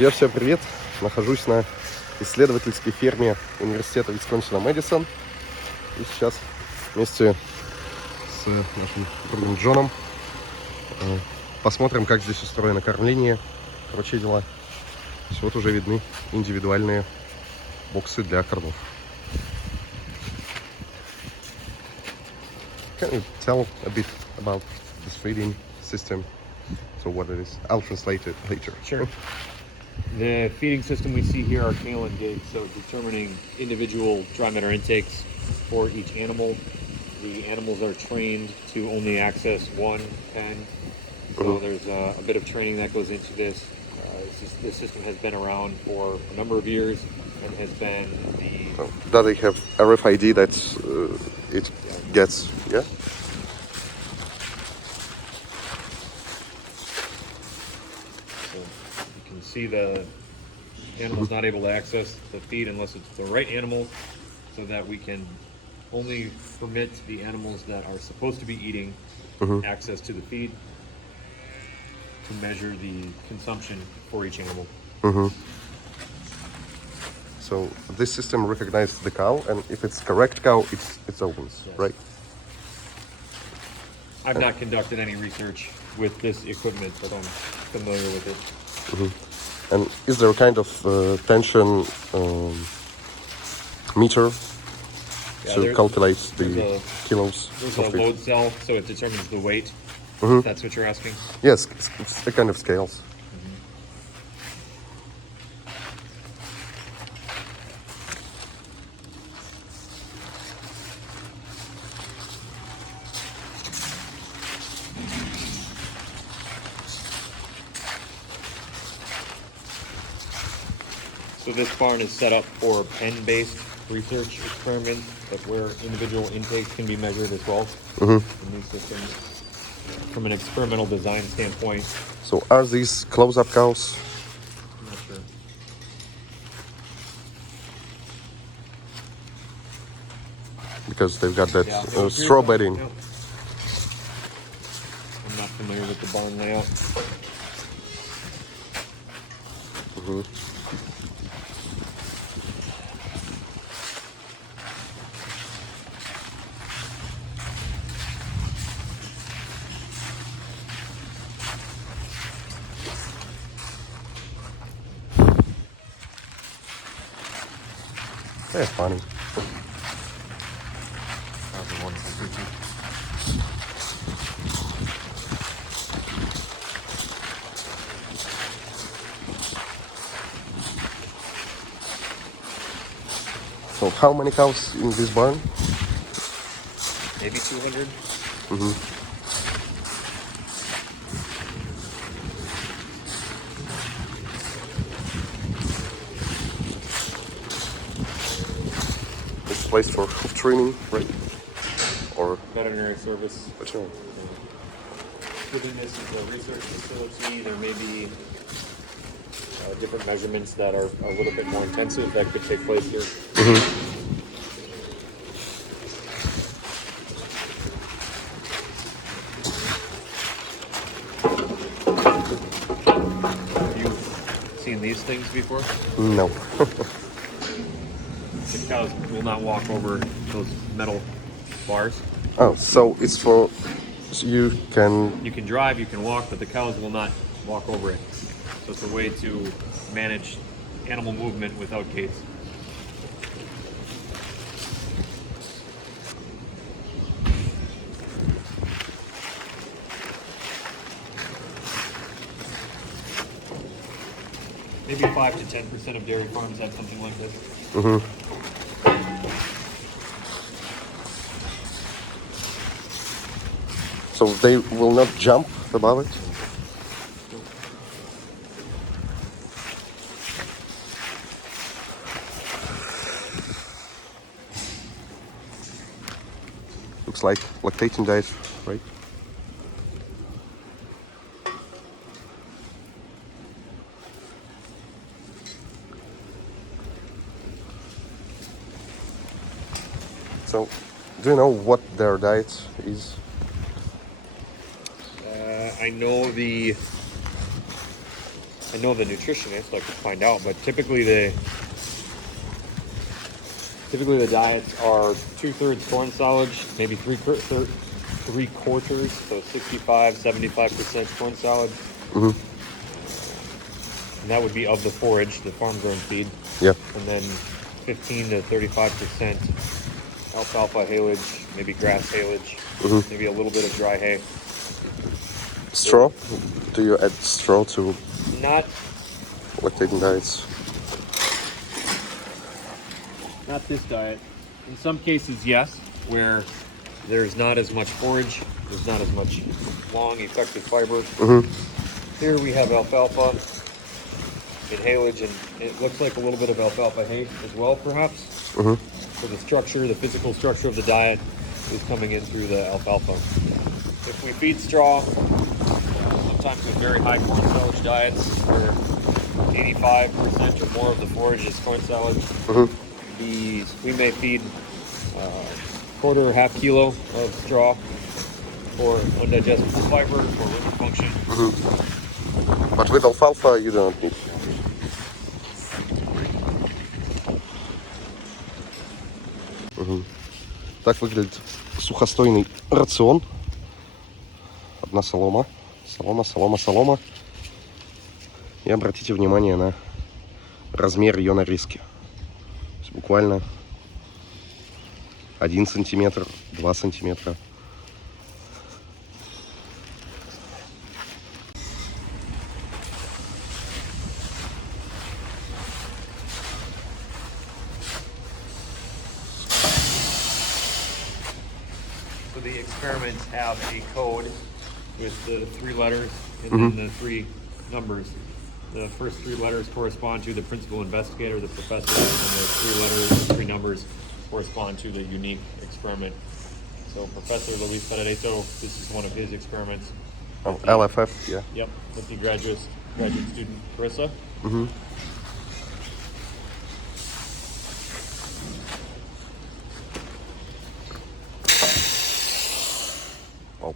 Друзья, всем привет! Нахожусь на исследовательской ферме Университета Висконсина Мадисон. И сейчас вместе с нашим другом Джоном посмотрим, как здесь устроено кормление, прочие дела. Вот уже видны индивидуальные боксы для кормов. Can you tell a bit about this feeding system? So what it is? I'll translate it later. Sure. The feeding system we see here are kale and dig, so determining individual dry matter intakes for each animal. The animals are trained to only access one pen, so there's a bit of training that goes into this. This system has been around for a number of years and has been the... So, does it have RFID that it gets, yeah? See the animal's not able to access the feed unless it's the right animal, so that we can only permit the animals that are supposed to be eating access to the feed to measure the consumption for each animal. So this system recognizes the cow, and if it's correct cow, it opens, Yes. right? I've not conducted any research with this equipment, but I'm familiar with it. And is there a kind of tension meter to calculate the kilos? There's of a it? load cell, so it determines the weight. That's what you're asking? Yes, it's a kind of scales. So this barn is set up for pen-based research experiments, but where individual intakes can be measured as well in these systems. From an experimental design standpoint, So are these close-up cows? I'm not sure. Because they've got that Yeah, it appears straw so, bedding. yeah. I'm not familiar with the barn layout. That's funny. So how many cows in this barn? Maybe 200. It's a place for hoof training, right? Or Veterinary service. what's wrong? Within this is a research facility. There may be different measurements that are a little bit more intensive that could take place here. Have you seen these things before? No. The cows will not walk over those metal bars. Oh, so it's for you can. You can drive, you can walk, but the cows will not walk over it. So it's a way to manage animal movement without gates. Maybe 5 to 10% of dairy farms have something like this. So they will not jump above it. Looks like lactating diet, right? So, do you know what their diet is? I know the I know the nutritionist, I could find out, but typically the diets are 2/3 corn silage, maybe three quarters, so 65-75% corn silage. Mm-hmm. And that would be of the forage, the farm-grown feed. Yeah. And then 15 to 35% alfalfa haylage, maybe grass haylage, maybe a little bit of dry hay. Straw? Do you add straw to Not lactating diets? Not this diet. In some cases, yes, where there's not as much forage, there's not as much long, effective fiber. Here we have alfalfa and haylage, and it looks like a little bit of alfalfa hay as well, perhaps. So the structure, the physical structure of the diet is coming in through the alfalfa. If we feed straw, sometimes with very high corn silage diets, where 85% or more of the forage is corn silage, we may feed quarter or half kilo of straw for undigestible fiber, for liver function. But with alfalfa you don't need. Так выглядит сухостойный рацион. Одна солома. Солома. И обратите внимание на размер ее нарезки. То есть буквально 1 сантиметр, 2 сантиметра. So the experiments have a code with the 3 letters and then the 3 numbers. The first 3 letters correspond to the principal investigator, the professor, and the 3 numbers correspond to the unique experiment. So Professor Luis Benedetto, this is one of his experiments. Oh, LFF, yeah. Yep, with the graduate student Carissa. Oh.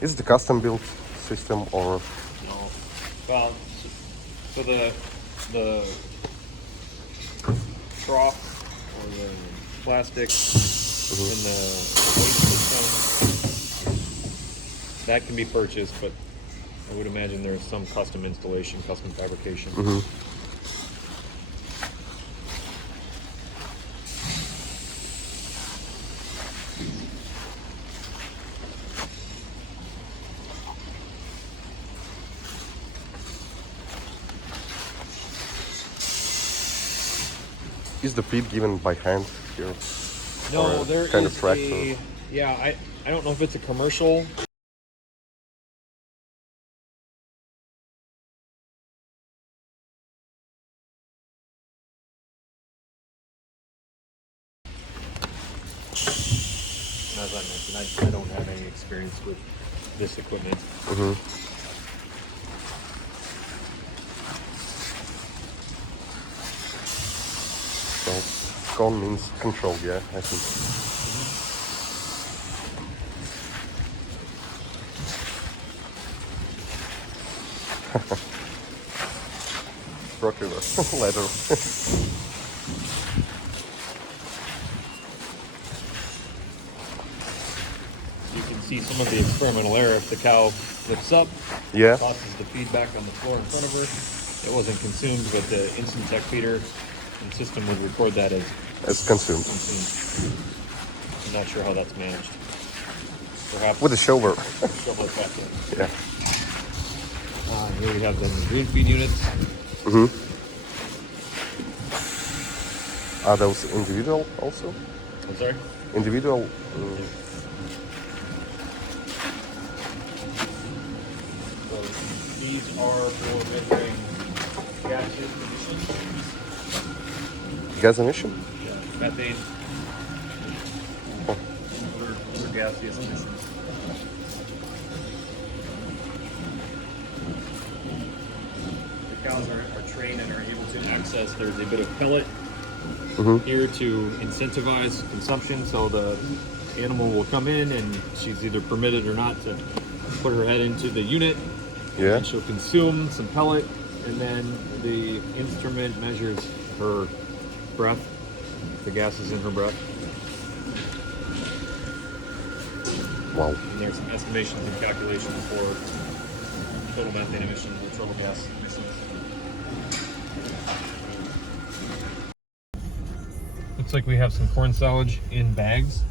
Is it a custom built system or? No. Well, so the trough or the plastic in the weight system, that can be purchased, but I would imagine there's some custom installation, custom fabrication. Is the feed given by hand here? No, Or there kind is of tractor? I don't know if it's a commercial. As I mentioned, I don't have any experience with this equipment. So con means control, yeah, I think. Rocker ladder. You can see some of the experimental error. If the cow flips up, Yeah. tosses the feed back on the floor in front of her, it wasn't consumed, but the instant tech feeder and system would record that as It's consumed. consumed. I'm not sure how that's managed. Perhaps With a shovel. shovel it back in. Yeah. Here we have the green feed units. Are those individual also? I'm sorry? Individual? So these are for measuring gaseous emissions. Gas emission? Yeah, methane. Oh. Other gaseous emissions. The cows are trained and are able to access. There's a bit of pellet here to incentivize consumption. So the animal will come in and she's either permitted or not to put her head into the unit. Yeah. And she'll consume some pellet, and then the instrument measures her breath, the gases in her breath. Wow. And there's some estimations and calculations for total methane emissions and total gas emissions. Looks like we have some corn silage in bags.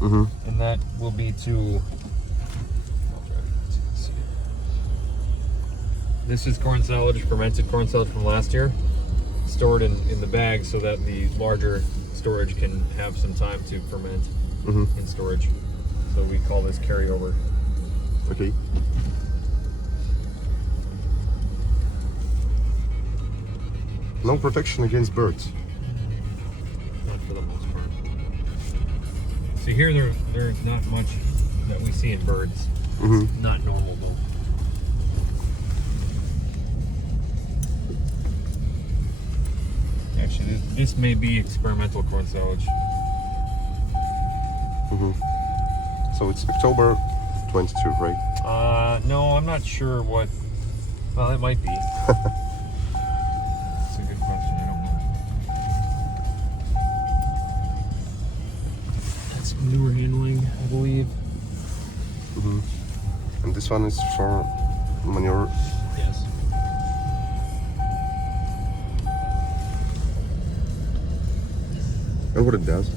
Mm-hmm. And that will be to... This is corn silage, fermented corn silage from last year, stored in the bag so that the larger storage can have some time to ferment in storage. So we call this carryover. Okay. No protection against birds. Not for the most part. See here, there's not much that we see in birds. It's not normal though. Actually, this may be experimental corn silage. So it's October 22, right? No, I'm not sure what. Well, it might be. That's a good question. I don't know. That's manure handling, I believe. And this one is for manure. Yes. And what it does?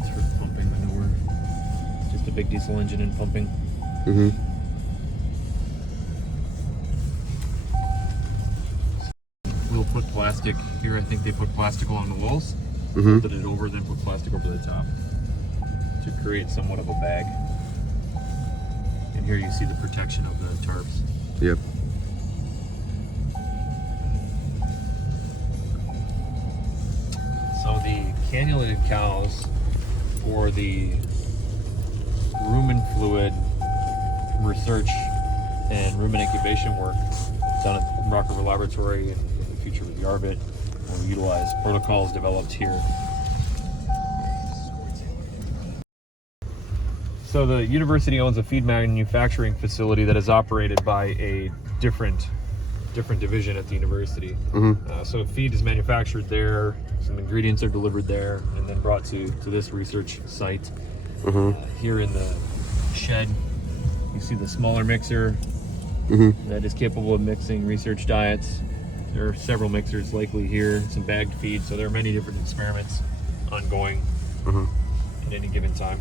It's for pumping manure. Just a big diesel engine and pumping. We'll put plastic here. I think they put plastic along the walls. Folded it over, then put plastic over the top to create somewhat of a bag. And here you see the protection of the tarps. Yep. So the cannulated cows for the rumen fluid research and rumen incubation work done at Rock River Laboratory and in the future with the Arbit will utilize protocols developed here. So the university owns a feed manufacturing facility that is operated by a different division at the university. So feed is manufactured there, some ingredients are delivered there, and then brought to this research site. Here in the shed, you see the smaller mixer that is capable of mixing research diets. There are several mixers likely here, some bagged feed, so there are many different experiments ongoing at any given time.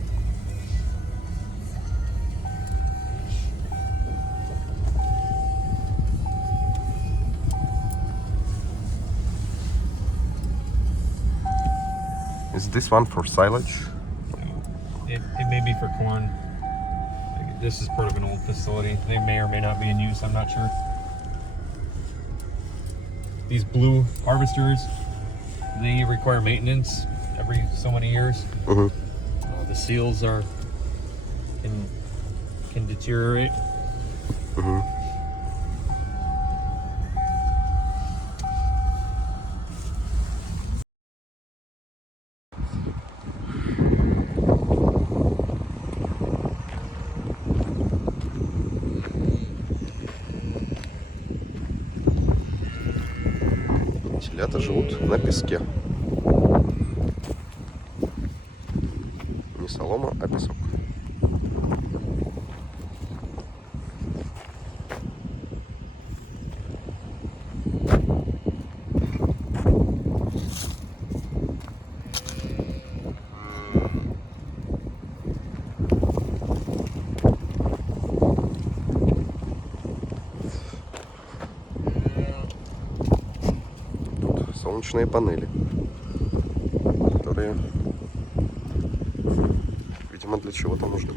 Is this one for silage? It may be for corn. This is part of an old facility. They may or may not be in use, I'm not sure. These blue harvesters, they require maintenance every so many years. The seals can deteriorate. Телята живут на песке. Не солома, а песок. Солнечные панели, которые, видимо, для чего-то нужны.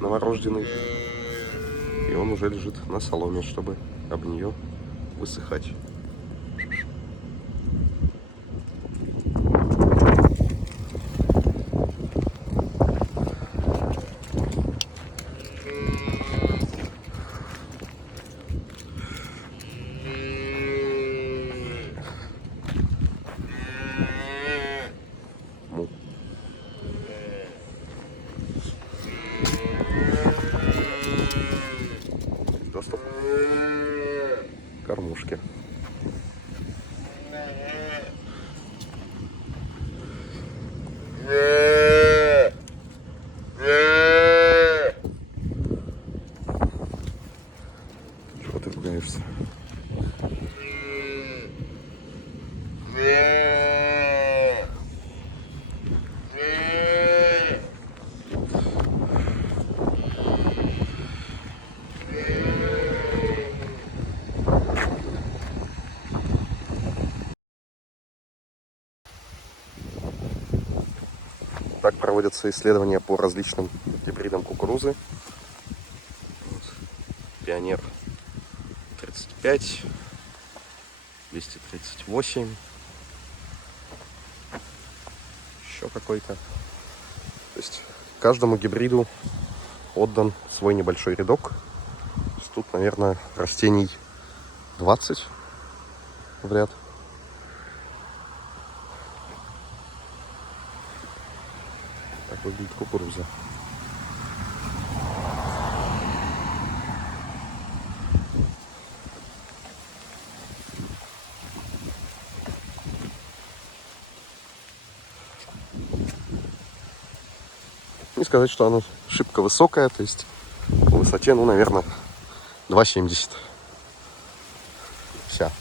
новорожденный. И он уже лежит на соломе, чтобы об нее высыхать. Доступ к кормушке. Чего ты пугаешься? Так проводятся исследования по различным гибридам кукурузы. Вот. Пионер 35, 238, еще какой-то. То есть каждому гибриду отдан свой небольшой рядок. Тут, наверное, растений 20 в ряд. Так выглядит кукуруза. Не сказать, что она шибко высокая, то есть по высоте, ну, наверное, 2,70. Вся.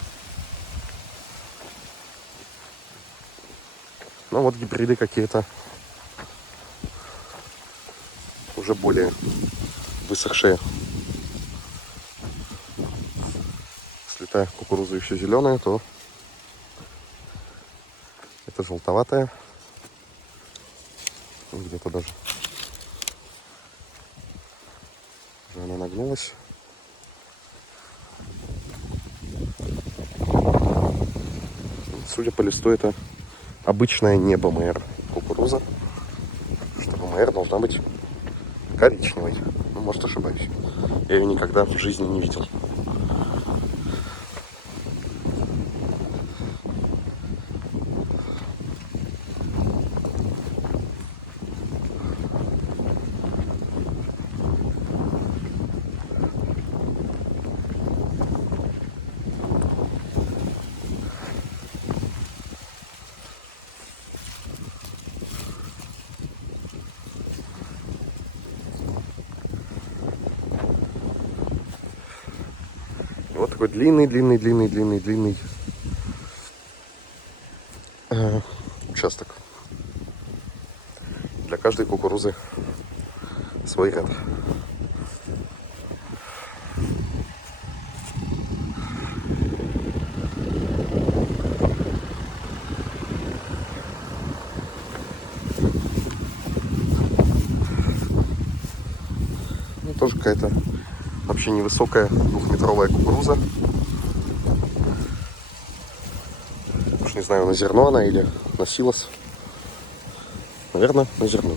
Ну вот гибриды какие-то уже более высохшие. Если та кукуруза еще зеленая, то это желтоватая. Где-то даже она нагнулась. Судя по листу, это обычная не БМР кукуруза. Что БМР должна быть коричневой. Ну, может, ошибаюсь. Я ее никогда в жизни не видел. Вот такой длинный участок. Для каждой кукурузы свой ряд. Ну, тоже какая-то вообще невысокая двухметровая кукуруза. Уж не знаю, на зерно она или на силос. Наверное, на зерно.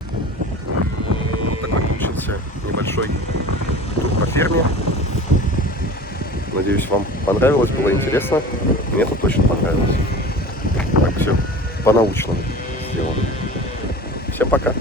Вот такой получился небольшой тур по ферме. Надеюсь, вам понравилось, было интересно. Мне тут точно понравилось. Так, все по-научному сделано. Всем пока.